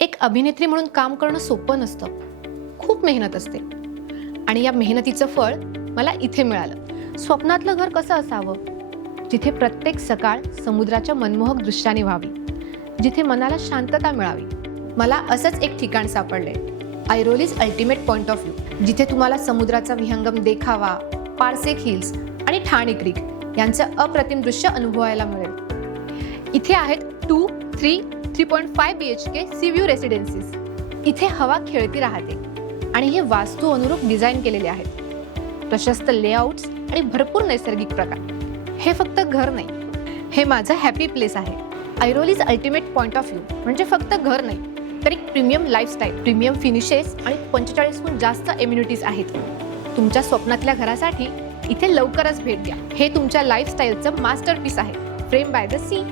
एक अभिनेत्री म्हणून काम करणं सोपं नसतं. खूप मेहनत असते आणि या मेहनतीचं फळ मला इथे मिळालं. स्वप्नातलं घर कसं असावं? जिथे प्रत्येक सकाळ समुद्राच्या मनमोहक दृश्याने व्हावी, जिथे मनाला शांतता मिळावी. मला असंच एक ठिकाण सापडलंय, ऐरोलीज अल्टिमेट पॉइंट ऑफ व्ह्यू, जिथे तुम्हाला समुद्राचा विहंगम देखावा, पारसेक हिल्स आणि ठाणे क्रीक यांचं अप्रतिम दृश्य अनुभवायला मिळेल. इथे आहेत 2, 3, 3.5 BHK सी व्ह्यू रेसिडेन्सीज. इथे हवा खेळती राहते आणि हे वास्तू अनुरूप डिझाईन केलेले आहेत. प्रशस्त लेआउट्स आणि भरपूर नैसर्गिक प्रकार. हे फक्त घर नाही, हे माझं हॅपी प्लेस आहे. ऐरोलीज अल्टिमेट पॉइंट ऑफ व्ह्यू म्हणजे फक्त घर नाही, तर एक प्रीमियम लाईफस्टाईल, प्रीमियम फिनिशेस आणि 45हून जास्त एम्युनिटीज आहेत. तुमच्या स्वप्नातल्या घरासाठी इथे लवकरच भेट द्या. हे तुमच्या लाईफस्टाईलचं मास्टरपीस आहे. Frame by the C.